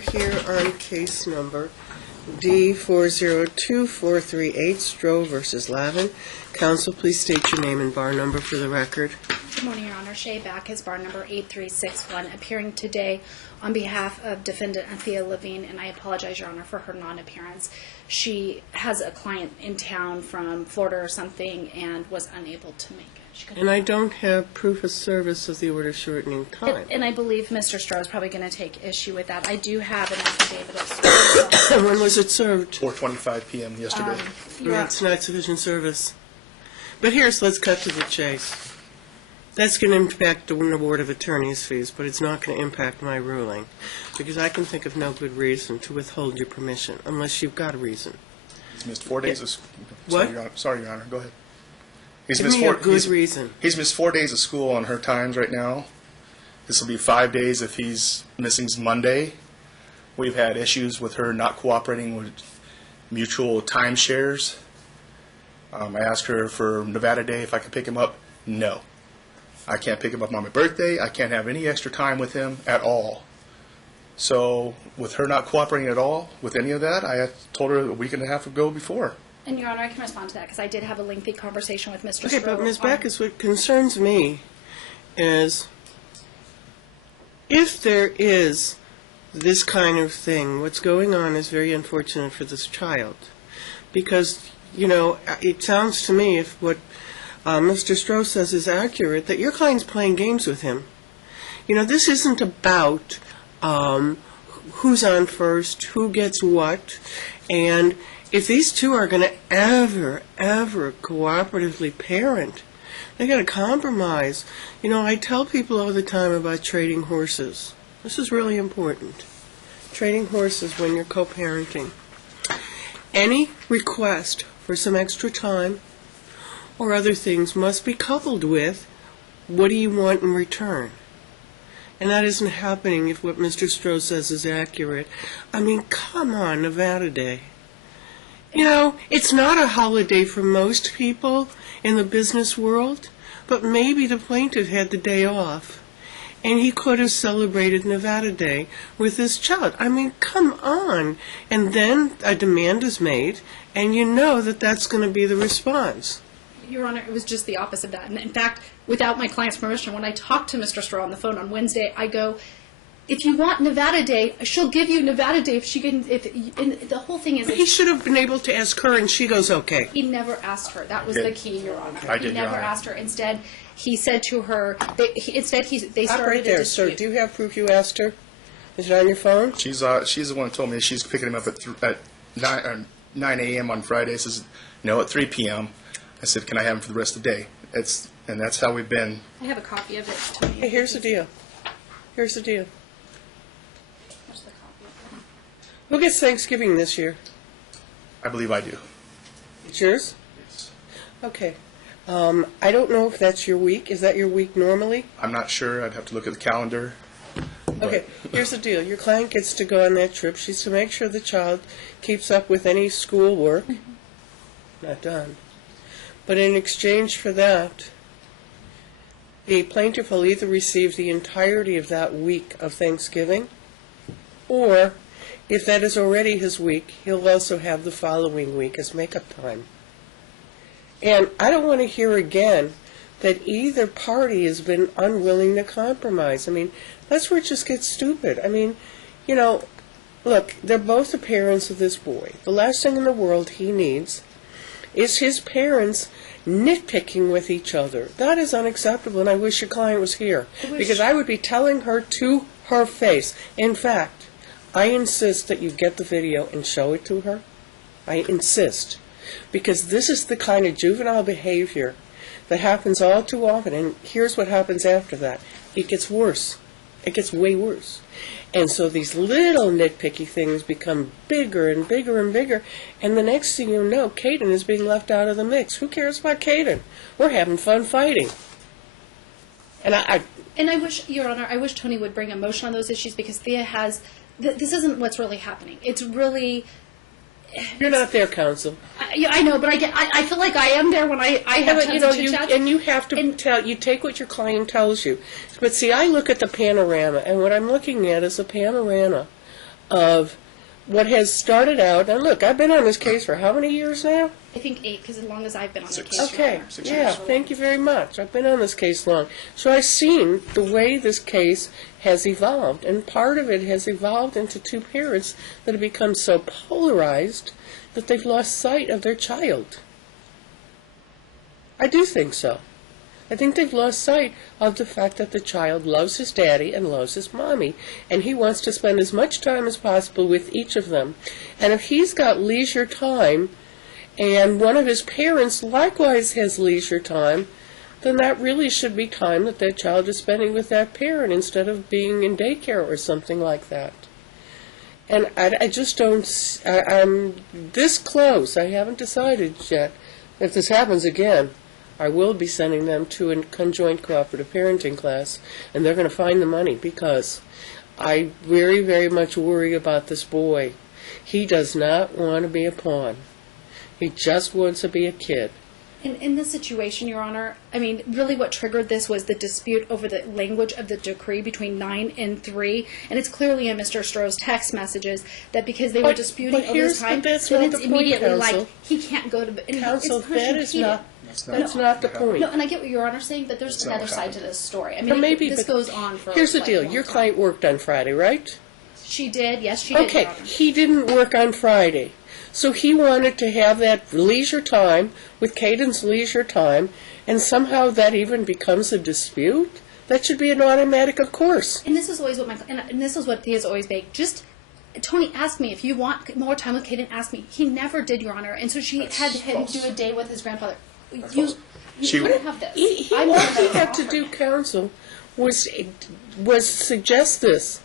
Here on case number D402438, Stroh versus Lavin. Counsel, please state your name and bar number for the record. Good morning, Your Honor. Shay Backus, bar number 8361, appearing today on behalf of defendant Anthea Lavin, and I apologize, Your Honor, for her non-appearance. She has a client in town from Florida or something and was unable to make it. And I don't have proof of service of the order shortening time. And I believe Mr. Stroh is probably going to take issue with that. I do have an affidavit of service. When was it served? 4:25 p.m. yesterday. That's not sufficient service. But let's cut to the chase. That's going to impact an award of attorney's fees, but it's not going to impact my ruling, because I can think of no good reason to withhold your permission, unless you've got a reason. He's missed 4 days of What? Sorry, Your Honor. Go ahead. Give me a good reason. He's missed 4 days of school on her times right now. This will be 5 days if he's missing Monday. We've had issues with her not cooperating with mutual timeshares. I asked her for Nevada Day if I could pick him up. No. I can't pick him up on my birthday. I can't have any extra time with him at all. So with her not cooperating at all with any of that, I told her a week and a half ago before. And, Your Honor, I can respond to that because I did have a lengthy conversation with Mr. Stroh. Okay, but Ms. Backus, what concerns me is if there is this kind of thing, what's going on is very unfortunate for this child. Because, you know, it sounds to me, if what Mr. Stroh says is accurate, that your client's playing games with him. You know, this isn't about who's on first, who gets what, and if these two are going to ever cooperatively parent, they got to compromise. You know, I tell people all the time about trading horses. This is really important. Trading horses when you're co-parenting. Any request for some extra time or other things must be coupled with, what do you want in return? And that isn't happening if what Mr. Stroh says is accurate. I mean, come on, Nevada Day. You know, it's not a holiday for most people in the business world, but maybe the plaintiff had the day off, and he could have celebrated Nevada Day with his child. I mean, come on. And then a demand is made, and you know that that's going to be the response. Your Honor, it was just the opposite of that. And in fact, without my client's permission, when I talked to Mr. Stroh on the phone on Wednesday, I go, if you want Nevada Day, she'll give you Nevada Day if she can. And the whole thing is, he should have been able to ask her, and she goes, okay. He never asked her. That was the key, Your Honor. He never asked her. Instead, he said to her. They started right there, a dispute. sir. Do you have proof you asked her? Is it on your phone? She's the one who told me she's picking him up at 9 a.m. on Friday. Says no, at 3 p.m. I said, can I have him for the rest of the day? And that's how we've been. I have a copy of it. Tony. Hey, here's the deal. Here's the deal. Where's the copy of it? Who gets Thanksgiving this year? I believe I do. It's yours? Yes. Okay. I don't know if that's your week. Is that your week normally? I'm not sure. I'd have to look at the calendar. Okay, here's the deal. Your client gets to go on that trip. She's to make sure the child keeps up with any school work. Not done. But in exchange for that, the plaintiff will either receive the entirety of that week of Thanksgiving, or if that is already his week, he'll also have the following week as make-up time. And I don't want to hear again that either party has been unwilling to compromise. I mean, that's where it just gets stupid. I mean, you know, look, they're both the parents of this boy. The last thing in the world he needs is his parents nitpicking with each other. That is unacceptable, and I wish your client was here, because I would be telling her to her face. In fact, I insist that you get the video and show it to her. I insist, because this is the kind of juvenile behavior that happens all too often, and here's what happens after that. It gets worse. It gets way worse. And so these little nitpicky things become bigger and bigger and bigger, and the next thing you know, Caden is being left out of the mix. Who cares about Caden? We're having fun fighting. And I wish, Your Honor, I wish Tony would bring emotion on those issues, because Thea has, this isn't what's really happening. It's really... You're not there, counsel. I know, but I feel like I am there when I have tons of chit-chats. And you have to you take what your client tells you. But see, I look at the panorama, and what I'm looking at is a panorama of what has started out, and look, I've been on this case for how many years now? I think 8, because as long as I've been on the case. Okay, Your Honor. yeah, thank you very much. I've been on this case long. So I've seen the way this case has evolved, and part of it has evolved into two parents that have become so polarized that they've lost sight of their child. I do think so. I think they've lost sight of the fact that the child loves his daddy and loves his mommy, and he wants to spend as much time as possible with each of them. And if he's got leisure time, and one of his parents likewise has leisure time, then that really should be time that that child is spending with that parent instead of being in daycare or something like that. And I just don't, I'm this close, I haven't decided yet. If this happens again, I will be sending them to a conjoint cooperative parenting class, and they're going to find the money, because I very, very much worry about this boy. He does not want to be a pawn. He just wants to be a kid. In this situation, Your Honor, I mean, really what triggered this was the dispute over the language of the decree between 9 and 3, and it's clearly in Mr. Stroh's text messages that because they were disputing over this time, then it's immediately like, he can't go to... Counsel, that is not... That's not the point. No, and I get what Your Honor's saying, but there's another side to this story. I mean, this goes on for... Here's the deal. Your client worked on Friday, right? She did. Yes, she did, Okay, Your Honor. he didn't work on Friday. So he wanted to have that leisure time with Caden's leisure time, and somehow that even becomes a dispute? That should be an automatic, of course. And this is always what and this is what he has always begged. Just, Tony asked me, if you want more time with Caden, ask me. He never did, Your Honor, and so she had him do a day with his grandfather. You couldn't have this. All he had to do, counsel, was suggest this.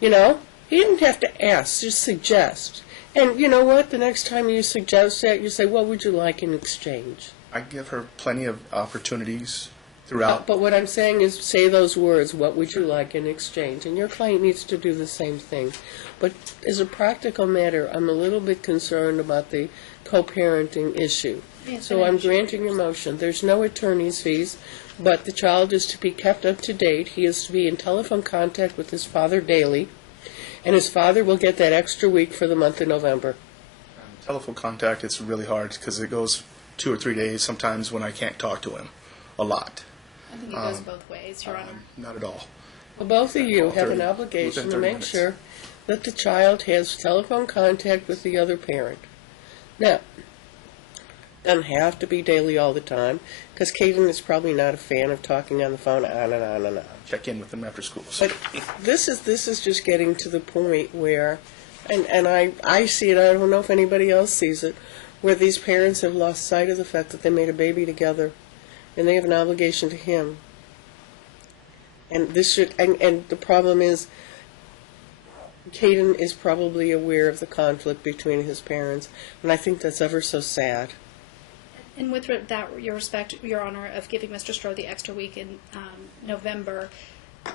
You know? He didn't have to ask, just suggest. And you know what? The next time you suggest that, you say, what would you like in exchange? I give her plenty of opportunities throughout. But what I'm saying is say those words, what would you like in exchange? And your client needs to do the same thing. But as a practical matter, I'm a little bit concerned about the co-parenting issue. Yes, So I'm granting your motion. There's no attorney's fees, but the child is to be kept up to date. He is to be in telephone contact with his father daily, and his father will get that extra week for the month of November. Telephone contact, it's really hard because it goes 2 or 3 days sometimes when I can't talk to him a lot. I think it goes both ways, Your Honor. Not at all. Well, both of you have an 30 obligation within to 30 make minutes. sure that the child has telephone contact with the other parent. Now, doesn't have to be daily all the time, because Caden is probably not a fan of talking on the phone on and on and on. Check in with them after school. So. But this is just getting to the point where, and I see it, I don't know if anybody else sees it, where these parents have lost sight of the fact that they made a baby together, and they have an obligation to him. And this should, and the problem is, Caden is probably aware of the conflict between his parents, and I think that's ever so sad. And with that, your respect, Your Honor, of giving Mr. Stroh the extra week in November,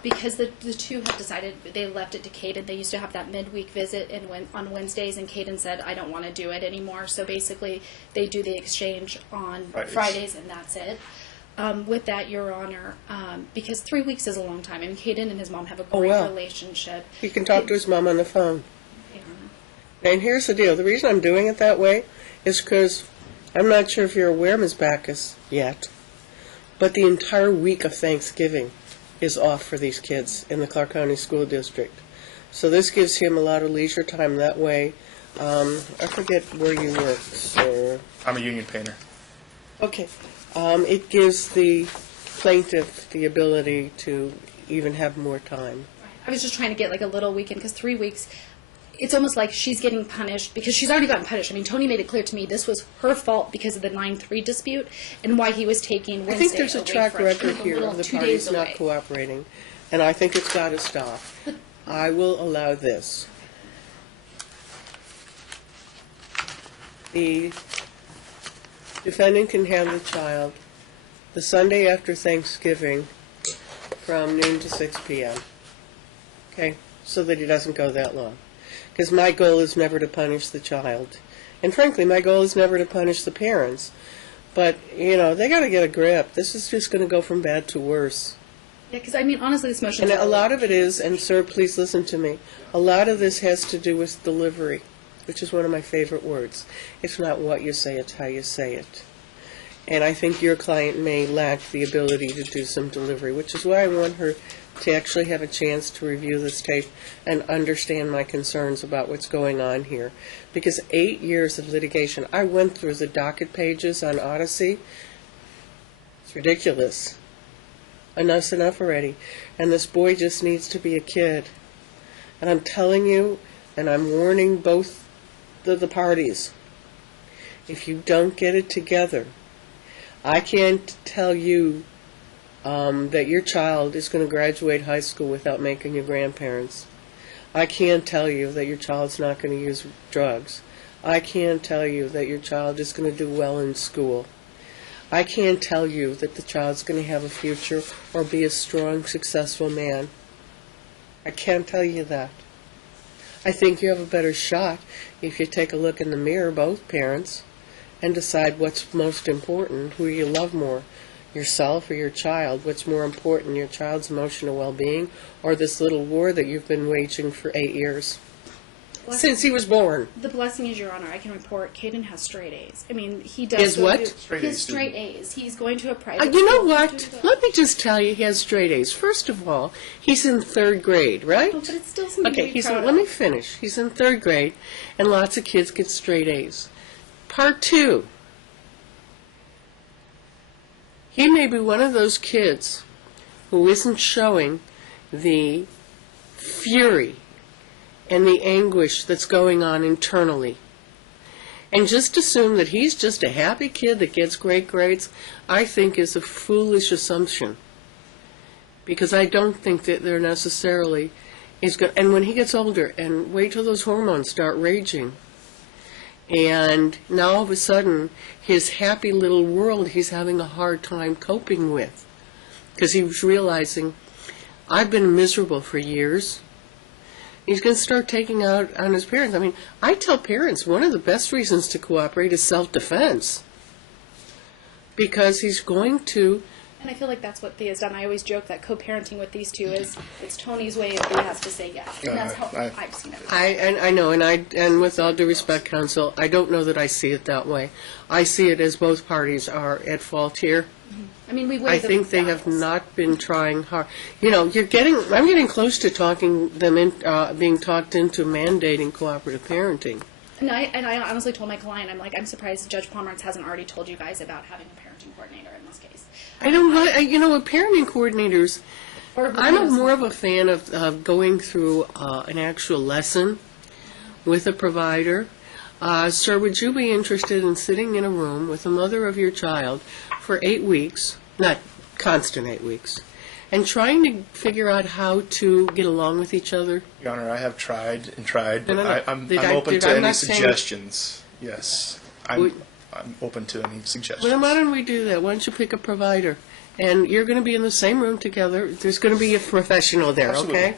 because the two have decided they left it to Caden. They used to have that midweek visit on Wednesdays, and Caden said, I don't want to do it anymore. So basically, they do the exchange on Fridays, and that's it. With that, Your Honor, because 3 weeks is a long time, and Caden and his mom have a great relationship. He can talk to his mom on the phone. And here's the deal. The reason I'm doing it that way is because I'm not sure if you're aware, Ms. Backus, yet, but the entire week of Thanksgiving is off for these kids in the Clark County School District. So this gives him a lot of leisure time that way. I forget where you work, sir. I'm a union painter. Okay. It gives the plaintiff the ability to even have more time. I was just trying to get like a little weekend, because 3 weeks, it's almost like she's getting punished because she's already gotten punished. I mean, Tony made it clear to me this was her fault because of the 9-3 dispute and why he was taking Wednesday. I think there's a track record here little of the 2 parties days not away. cooperating, and I think it's got to stop. I will allow this. The defendant can have the child the Sunday after Thanksgiving from noon to 6 p.m. Okay? So that he doesn't go that long. Because my goal is never to punish the child. And frankly, my goal is never to punish the parents. But, you know, they got to get a grip. This is just going to go from bad to worse. Yeah, because I mean, honestly, this motion. And a lot of it is, and sir, please listen to me, a lot of this has to do with delivery, which is one of my favorite words. It's not what you say, it's how you say it. And I think your client may lack the ability to do some delivery, which is why I want her to actually have a chance to review this tape and understand my concerns about what's going on here. Because 8 years of litigation, I went through the docket pages on Odyssey. It's ridiculous. Enough's enough already. And this boy just needs to be a kid. And I'm telling you, and I'm warning both the parties, if you don't get it together, I can't tell you that your child is going to graduate high school without making you grandparents. I can't tell you that your child's not going to use drugs. I can't tell you that your child is going to do well in school. I can't tell you that the child's going to have a future or be a strong, successful man. I can't tell you that. I think you have a better shot if you take a look in the mirror, both parents, and decide what's most important, who you love more, yourself or your child. What's more important, your child's emotional well-being or this little war that you've been waging for 8 years? Since he was born. The blessing is, Your Honor, I can report Caden has straight A's. I mean, he does. His what? His straight A's. He's going to a private You know school. what? Let me just tell you, he has straight A's. First of all, he's in 3rd grade, right? Oh, but it's still something Okay, to be proud let me of. finish. He's in 3rd grade, and lots of kids get straight A's. Part 2, he may be one of those kids who isn't showing the fury and the anguish that's going on internally. And just assume that he's just a happy kid that gets great grades, I think is a foolish assumption. Because I don't think that they're necessarily is good. And when he gets older, and wait till those hormones start raging, and now all of a sudden, his happy little world he's having a hard time coping with. Because he was realizing, I've been miserable for years. He's going to start taking out on his parents. I mean, I tell parents one of the best reasons to cooperate is self-defense. Because he's going to... And I feel like that's what Thea's done. I always joke that co-parenting with these two is it's Tony's way of Thea has to say yes. And that's how I've seen it. I know, and with all due respect, counsel, I don't know that I see it that way. I see it as both parties are at fault here. I mean, we weigh I them think as they have battles. not been trying hard. You know, I'm getting close to talking them in, being talked into mandating cooperative parenting. And I honestly told my client, I'm like, I'm surprised Judge Pomrenze hasn't already told you guys about having a parenting coordinator in this case. I don't like, you know, with parenting coordinators, Or I'm more of a fan of going through an actual lesson with a provider. Sir, would you be interested in sitting in a room with the mother of your child for 8 weeks, not constant 8 weeks, and trying to figure out how to get along with each other? Your Honor, I have tried and tried, but No. I'm I'm open to any not saying- suggestions. Yes, I'm open to any Well, suggestions. then why don't we do that? Why don't you pick a provider? And you're going to be in the same room together. There's going to be a professional there, Absolutely. okay?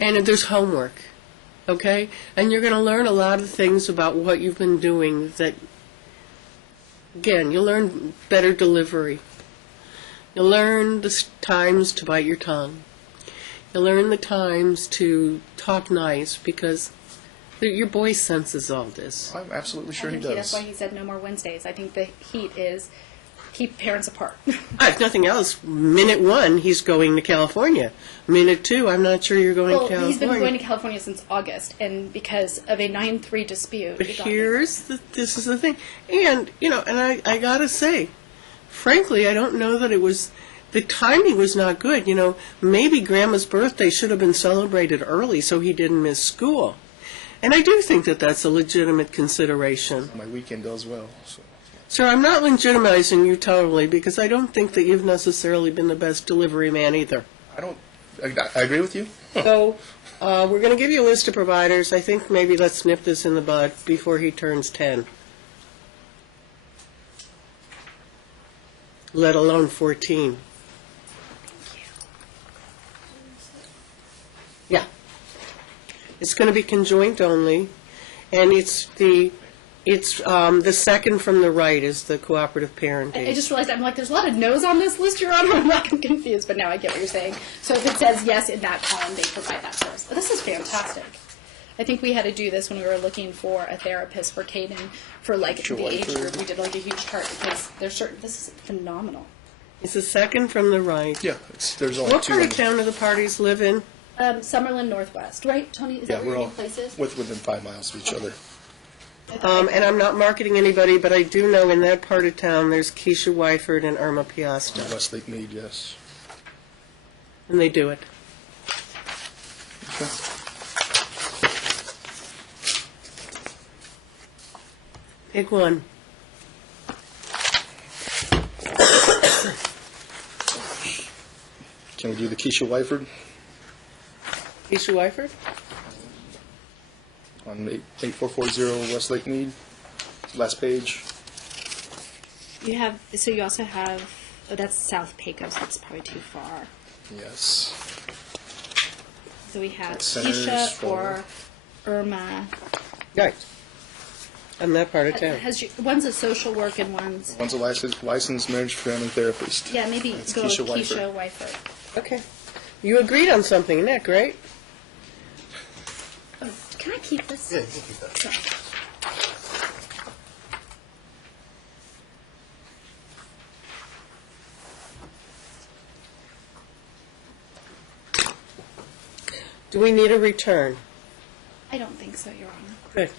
And there's homework, okay? And you're going to learn a lot of things about what you've been doing that, again, you'll learn better delivery. You'll learn the times to bite your tongue. You'll learn the times to talk nice because your boy senses all this. I'm absolutely sure I he think that's does. why he said no more Wednesdays. I think the heat is keep parents apart. If nothing else, minute 1, he's going to California. Minute 2, I'm not sure you're going Well, to California. he's been going to California since August, and because of a 9-3 dispute. But he got this is the thing. And, you know, and I got to say, frankly, I don't know that it was, the timing was not good. You know, maybe Grandma's birthday should have been celebrated early so he didn't miss school. And I do think that that's a legitimate consideration. My weekend does well. So. Sir, I'm not legitimizing you totally because I don't think that you've necessarily been the best delivery man either. I agree with you. So we're going to give you a list of providers. I think maybe let's nip this in the bud before he turns 10. Let alone 14. Yeah. It's going to be conjoint only, and it's It's the second from the right is the cooperative parenting. I just realized, I'm like, there's a lot of no's on this list, Your Honor. I'm like, I'm confused, but now I get what you're saying. So if it says yes in that column, they provide that for us. But this is fantastic. I think we had to do this when we were looking for a therapist for Caden for like the age group. We did like a huge chart because there's certain. This is phenomenal. It's the second from the right. Yeah, there's only What two. part of town do the parties live in? Summerlin Northwest, right, Tony? Is Yeah, that we're where your all place is? within 5 miles of each other. And I'm not marketing anybody, but I do know in that part of town there's Keisha Wyford and Irma Piasta, Westlake Mead, yes. and they do it. Okay. Pick one. Can we do the Keisha Wyford Keisha Wyford? on 8440 Westlake Mead? Last page. You have. So you also have. Oh, that's South Pecos. So that's probably too far. Yes. So we have Centers Keisha for- or Irma. Right. In that part of town. One's a social work and one's. One's a licensed marriage family therapist. Yeah, maybe That's go with Keisha Wyford. Keisha Wyford. Okay. You agreed on something, isn't that great? Oh, can I keep this? Yeah, you can keep that. Sorry. Do we need a return? I don't think so, Your Honor. Good.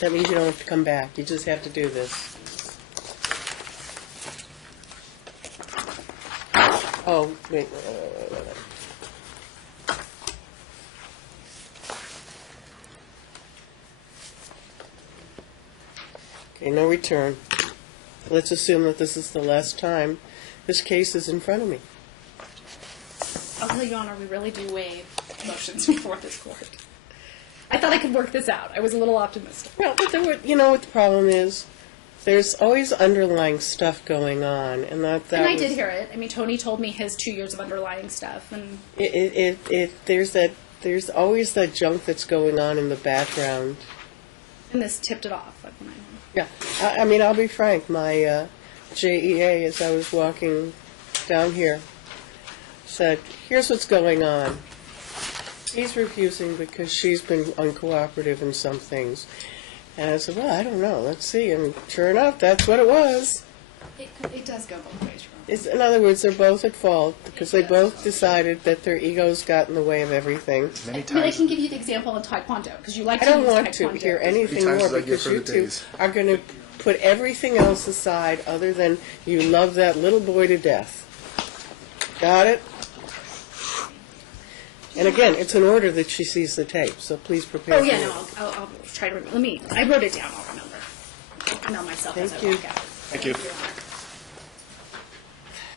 That means you don't have to come back. You just have to do this. Oh, wait. Okay, no return. Let's assume that this is the last time this case is in front of me. I'll tell you, Your Honor, we really do waive motions before this court. I thought I could work this out. I was a little optimistic. Well, but you know what the problem is? There's always underlying stuff going on, and that And I was- did hear it. I mean, Tony told me his 2 years of underlying stuff, and there's always that junk that's going on in the background. this tipped it off. Like when I Yeah, I mean, I'll be frank. My JEA, as I was walking down here, said, "Here's what's going on. He's refusing because she's been uncooperative in some things." And I said, "Well, I don't know. Let's see." And sure enough, that's what it was. it does go both ways, Your Honor. In other words, they're both at fault because they both decided that their egos got in the way of everything. Many I mean, I times. can give you the example of Taekwondo, because you like I to don't use want to Taekwondo. hear anything times more did I give because her you the two days? are going to put everything else aside other than you love that little boy to death. Got it? And again, it's an order that she sees the tape, so please prepare. Oh, yeah, for no, it. I'll try to remember. I wrote it down, I'll remember. I'll email myself as I Thank you. walk out. Thank you. Your Honor.